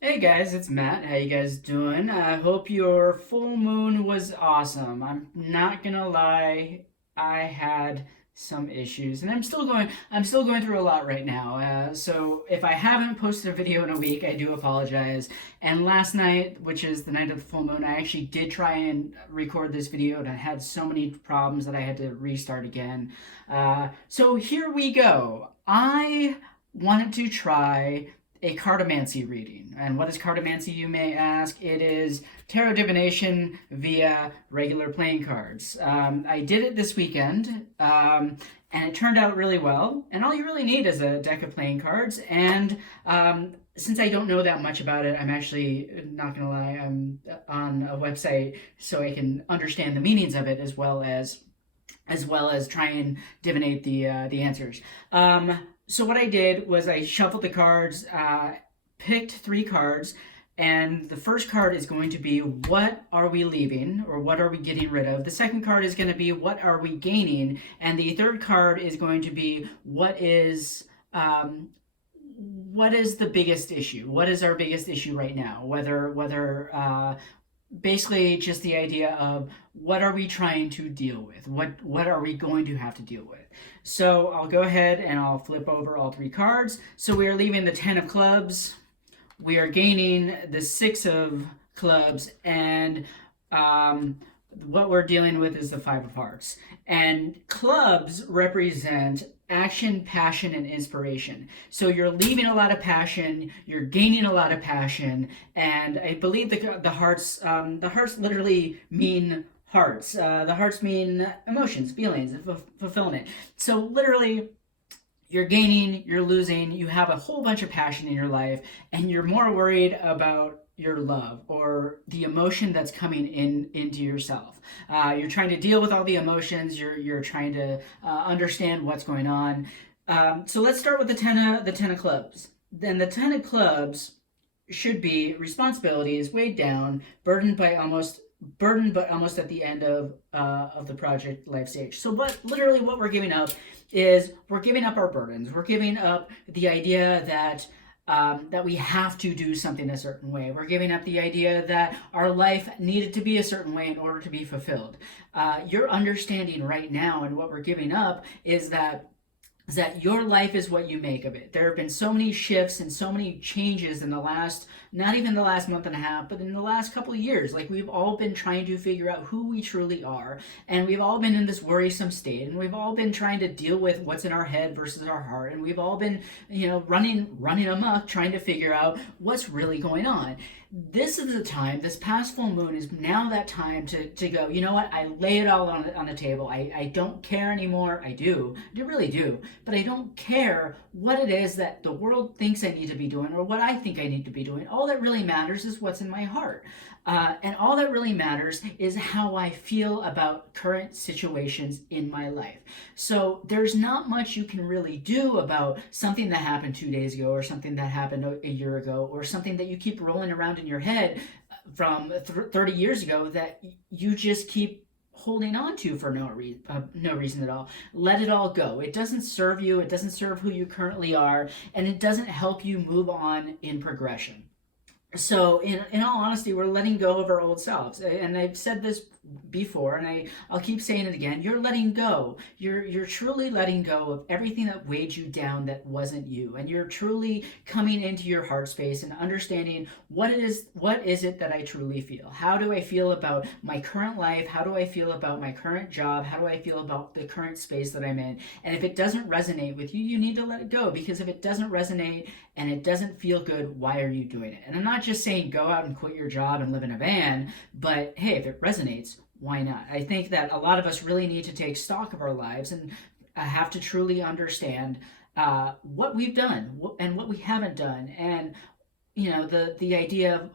Hey guys, it's Matt. How you guys doing? I hope your full moon was awesome. I'm not gonna lie, I had some issues, and I'm still going through a lot right now. So if I haven't posted a video in a week, I do apologize. And last night, which is the night of the full moon, I actually did try and record this video, and I had so many problems that I had to restart again. So here we go. I wanted to try a cartomancy reading. And what is cartomancy, you may ask? It is tarot divination via regular playing cards. I did it this weekend, and it turned out really well. And all you really need is a deck of playing cards. And since I don't know that much about it, I'm actually not gonna lie. I'm on a website so I can understand the meanings of it as well as try and divinate the answers. So what I did was I shuffled the cards, picked 3 cards, and the first card is going to be what are we leaving or what are we getting rid of. The second card is going to be what are we gaining, and the third card is going to be what is the biggest issue? What is our biggest issue right now? Whether basically just the idea of what are we trying to deal with, what are we going to have to deal with. So I'll go ahead and I'll flip over all 3 cards. So we are leaving the 10 of clubs, we are gaining the 6 of clubs, and what we're dealing with is the 5 of hearts. And clubs represent action, passion, and inspiration. So you're leaving a lot of passion, you're gaining a lot of passion, and I believe the hearts literally mean hearts. The hearts mean emotions, feelings, fulfillment. So literally, you're gaining, you're losing, you have a whole bunch of passion in your life, and you're more worried about your love or the emotion that's coming into yourself. You're trying to deal with all the emotions. You're trying to understand what's going on. So let's start with the ten of clubs. Then the 10 of clubs should be responsibilities weighed down, burdened but almost at the end of the project life stage. So what we're giving up is we're giving up our burdens. We're giving up the idea that we have to do something a certain way. We're giving up the idea that our life needed to be a certain way in order to be fulfilled. Your understanding right now and what we're giving up is that your life is what you make of it. There have been so many shifts and so many changes in the last, not even the last month and a half, but in the last couple of years. Like, we've all been trying to figure out who we truly are, and we've all been in this worrisome state, and we've all been trying to deal with what's in our head versus our heart, and we've all been, running amok trying to figure out what's really going on. This is the time, this past full moon is now that time to go, you know what, I lay it all on the table. I don't care anymore. I really do, but I don't care what it is that the world thinks I need to be doing or what I think I need to be doing. All that really matters is what's in my heart. And all that really matters is how I feel about current situations in my life. So there's not much you can really do about something that happened 2 days ago or something that happened a year ago or something that you keep rolling around in your head from 30 years ago that you just keep holding on to for no reason at all. Let it all go. It doesn't serve you. It doesn't serve who you currently are, and it doesn't help you move on in progression. So in all honesty, we're letting go of our old selves, and I've said this before, and I'll keep saying it again. You're letting go. You're truly letting go of everything that weighed you down that wasn't you, and you're truly coming into your heart space and understanding what is it that I truly feel. How do I feel about my current life? How do I feel about my current job? How do I feel about the current space that I'm in? And if it doesn't resonate with you, you need to let it go, because if it doesn't resonate and it doesn't feel good, why are you doing it? And I'm not just saying go out and quit your job and live in a van, but hey, if it resonates, why not? I think that a lot of us really need to take stock of our lives and have to truly understand what we've done and what we haven't done, and the idea of,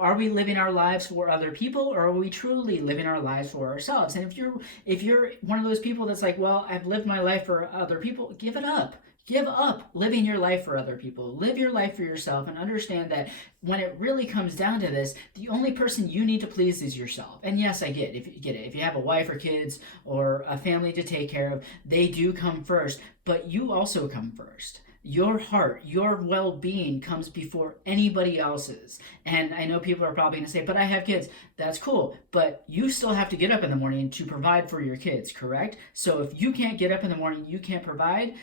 are we living our lives for other people, or are we truly living our lives for ourselves? And if you're one of those people that's like, well, I've lived my life for other people, give it up. Give up living your life for other people. Live your life for yourself, and understand that when it really comes down to this, the only person you need to please is yourself. And yes, I get it. If you have a wife or kids or a family to take care of, they do come first, but you also come first. Your heart, your well-being comes before anybody else's. And I know people are probably going to say, but I have kids. That's cool, but you still have to get up in the morning to provide for your kids, correct? So if you can't get up in the morning, you can't provide.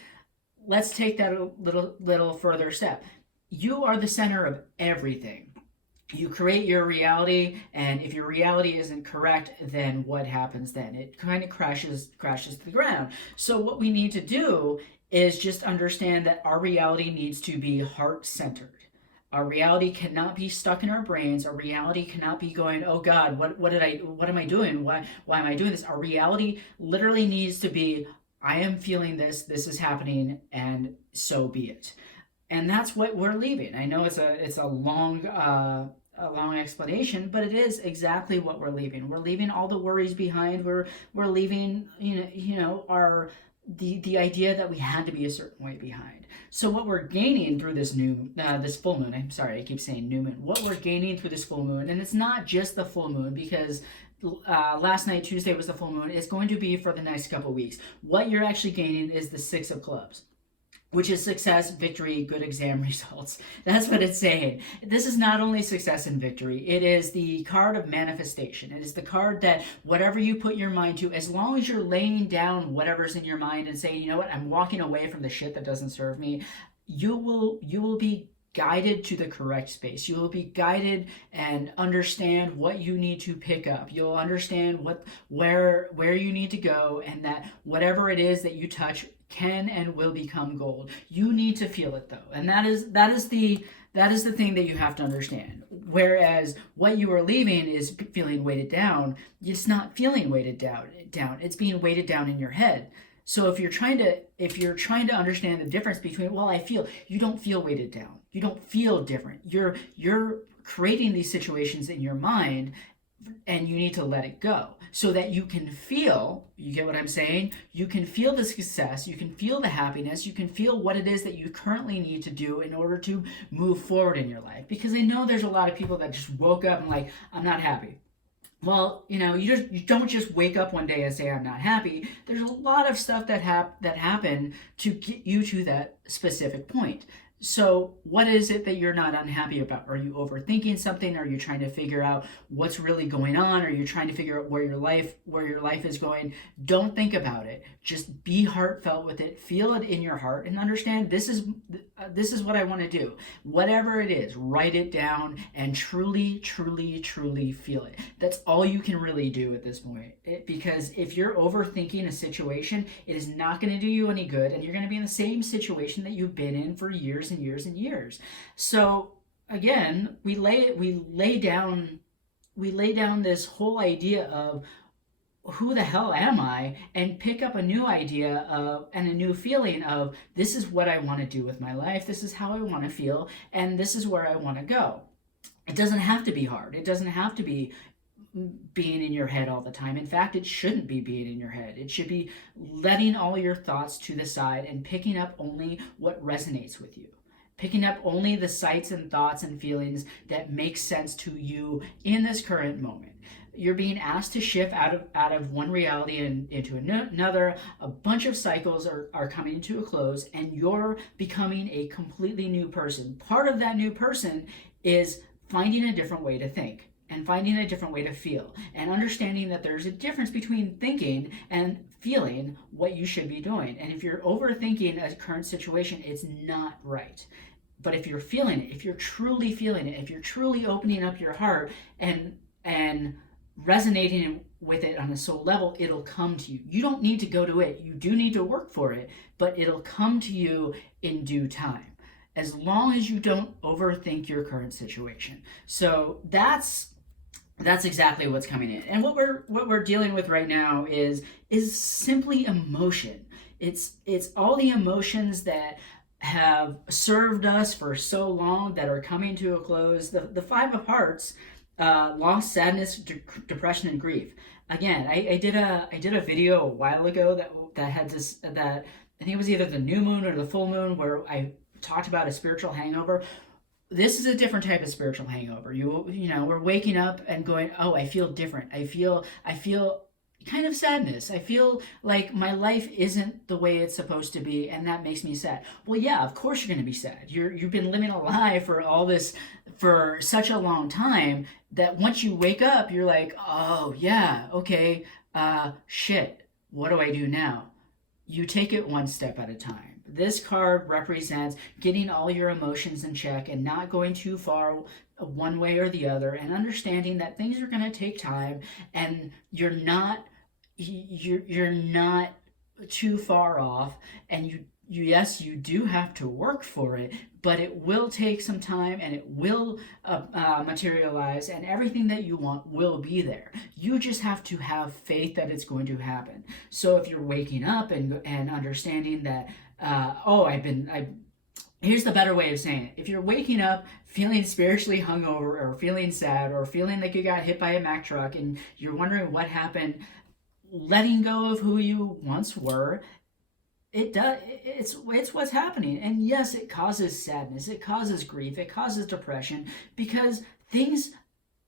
Let's take that a little further step. You are the center of everything. You create your reality, and if your reality isn't correct, then what happens then? It kind of crashes to the ground. So what we need to do is just understand that our reality needs to be heart centered. Our reality cannot be stuck in our brains. Our reality cannot be going, oh God, what am I doing? Why am I doing this? Our reality literally needs to be, I am feeling this is happening, and so be it. And that's what we're leaving. I know it's a long explanation, but it is exactly what we're leaving. We're leaving all the worries behind. We're leaving our the idea that we had to be a certain way behind. So what we're gaining through this full moon. I'm sorry, I keep saying new moon. What we're gaining through this full moon, and it's not just the full moon, because last night, Tuesday, was the full moon. It's going to be for the next couple weeks. What you're actually gaining is the Six of Clubs, which is success, victory, good exam results. That's what it's saying. This is not only success and victory, it is the card of manifestation. It is the card that whatever you put your mind to, as long as you're laying down whatever's in your mind and saying, you know what, I'm walking away from the shit that doesn't serve me, you will be guided to the correct space. You will be guided and understand what you need to pick up. You'll understand where you need to go, and that whatever it is that you touch can and will become gold. You need to feel it though. And that is the thing that you have to understand. Whereas what you are leaving is feeling weighted down. It's not feeling weighted down. It's being weighted down in your head. So if you're trying to understand the difference between, well, I feel, you don't feel weighted down. You don't feel different. You're creating these situations in your mind, and you need to let it go so that you can feel, you get what I'm saying? You can feel the success, you can feel the happiness, you can feel what it is that you currently need to do in order to move forward in your life. Because I know there's a lot of people that just woke up and like, I'm not happy. Well, you don't just wake up one day and say I'm not happy. There's a lot of stuff that happen to get you to that specific point. So what is it that you're not unhappy about? Are you overthinking something? Are you trying to figure out what's really going on? Are you trying to figure out where your life is going? Don't think about it. Just be heartfelt with it. Feel it in your heart and understand this is what I want to do. Whatever it is, write it down and truly, truly, truly feel it. That's all you can really do at this point. Because if you're overthinking a situation, it is not going to do you any good, and you're going to be in the same situation that you've been in for years and years and years. So again, we lay down this whole idea of who the hell am I, and pick up a new idea of, and a new feeling of, this is what I want to do with my life, this is how I want to feel, and this is where I want to go. It doesn't have to be hard. It doesn't have to be being in your head all the time. In fact, it shouldn't be being in your head. It should be letting all your thoughts to the side and picking up only what resonates with you. Picking up only the sights and thoughts and feelings that make sense to you in this current moment. You're being asked to shift out of one reality and into another. A bunch of cycles are coming to a close, and you're becoming a completely new person. Part of that new person is finding a different way to think, and finding a different way to feel, and understanding that there's a difference between thinking and feeling what you should be doing. And if you're overthinking a current situation, it's not right. But if you're feeling it, if you're truly feeling it, if you're truly opening up your heart and resonating with it on a soul level, it'll come to you. You don't need to go to it. You do need to work for it, but it'll come to you in due time, as long as you don't overthink your current situation. So that's exactly what's coming in. And what we're dealing with right now is simply emotion. It's all the emotions that have served us for so long that are coming to a close. The Five of Hearts, loss, sadness, depression, and grief. Again, I did a video a while ago that had this, that I think it was either the new moon or the full moon, where I talked about a spiritual hangover. This is a different type of spiritual hangover. We're waking up and going, oh, I feel different. I feel kind of sadness. I feel like my life isn't the way it's supposed to be, and that makes me sad. Well, yeah, of course you're going to be sad. You've been living a lie for all this for such a long time that once you wake up, you're like, oh yeah, okay, shit. What do I do now? You take it one step at a time. This card represents getting all your emotions in check and not going too far one way or the other, and understanding that things are going to take time, and you're not too far off, and yes, you do have to work for it, but it will take some time, and it will materialize, and everything that you want will be there. You just have to have faith that it's going to happen. So if you're waking up and understanding that, here's the better way of saying it. If you're waking up feeling spiritually hungover, or feeling sad, or feeling like you got hit by a Mack truck and you're wondering what happened, letting go of who you once were, it's what's happening. And yes, it causes sadness, it causes grief, it causes depression, because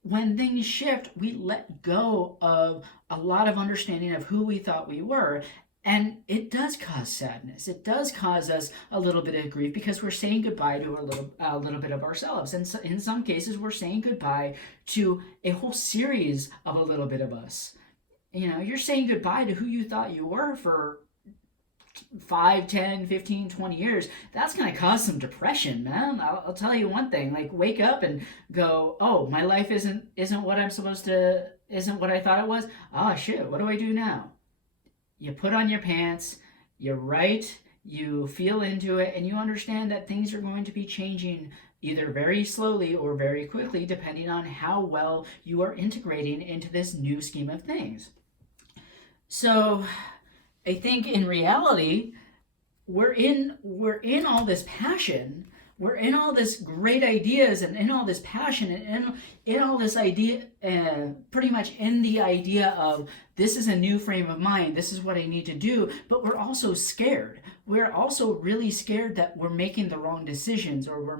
when things shift, we let go of a lot of understanding of who we thought we were. And it does cause sadness. It does cause us a little bit of grief, because we're saying goodbye to a little bit of ourselves. And so in some cases, we're saying goodbye to a whole series of a little bit of us. You're saying goodbye to who you thought you were for 5, 10, 15, 20 years. That's going to cause some depression, man. I'll tell you one thing. Like, wake up and go, oh, my life isn't what I'm supposed to, isn't what I thought it was. Oh, shit, what do I do now? You put on your pants, you write, you feel into it, and you understand that things are going to be changing either very slowly or very quickly, depending on how well you are integrating into this new scheme of things. So I think in reality, we're in all this passion, we're in all this great ideas, and in all this passion, and in all this idea, pretty much in the idea of, this is a new frame of mind, this is what I need to do. But we're also scared. We're also really scared that we're making the wrong decisions, or we're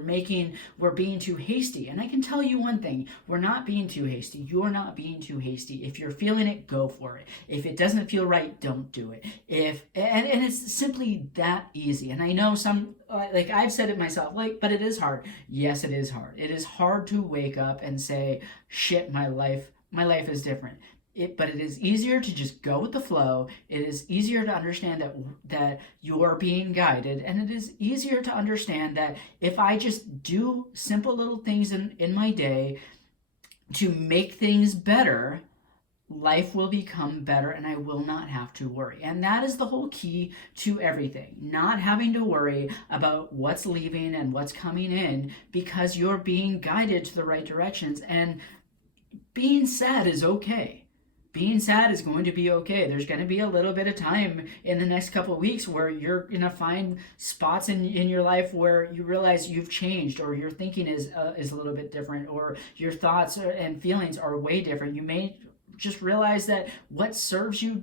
being too hasty. And I can tell you one thing, we're not being too hasty. You're not being too hasty. If you're feeling it, go for it. If it doesn't feel right, don't do it. And it's simply that easy. And I know like I've said it myself, but it is hard. Yes, it is hard. It is hard to wake up and say, shit, my life is different. But it is easier to just go with the flow. It is easier to understand that you are being guided, and it is easier to understand that if I just do simple little things in my day to make things better, life will become better, and I will not have to worry. And that is the whole key to everything. Not having to worry about what's leaving and what's coming in, because you're being guided to the right directions. And being sad is okay. Being sad is going to be okay. There's going to be a little bit of time in the next couple of weeks where you're going to find spots in your life where you realize you've changed, or your thinking is a little bit different, or your thoughts and feelings are way different. You may just realize that what served you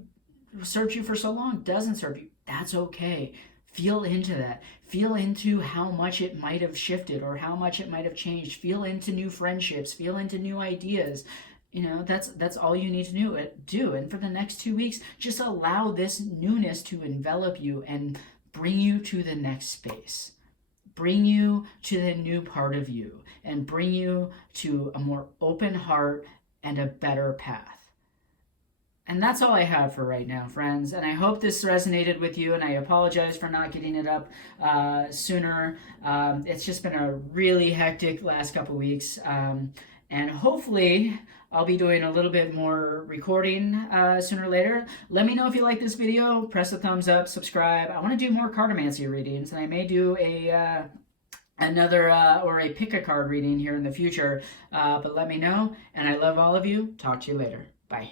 for so long doesn't serve you. That's okay. Feel into that. Feel into how much it might have shifted, or how much it might have changed. Feel into new friendships. Feel into new ideas. That's all you need to do. And for the next 2 weeks, just allow this newness to envelop you and bring you to the next space. Bring you to the new part of you, and bring you to a more open heart and a better path. And that's all I have for right now, friends. And I hope this resonated with you, and I apologize for not getting it up sooner. It's just been a really hectic last couple weeks. And hopefully I'll be doing a little bit more recording sooner or later. Let me know if you like this video. Press the thumbs up, subscribe. I want to do more cartomancy readings, and I may do another or a pick a card reading here in the future. But let me know, and I love all of you. Talk to you later. Bye.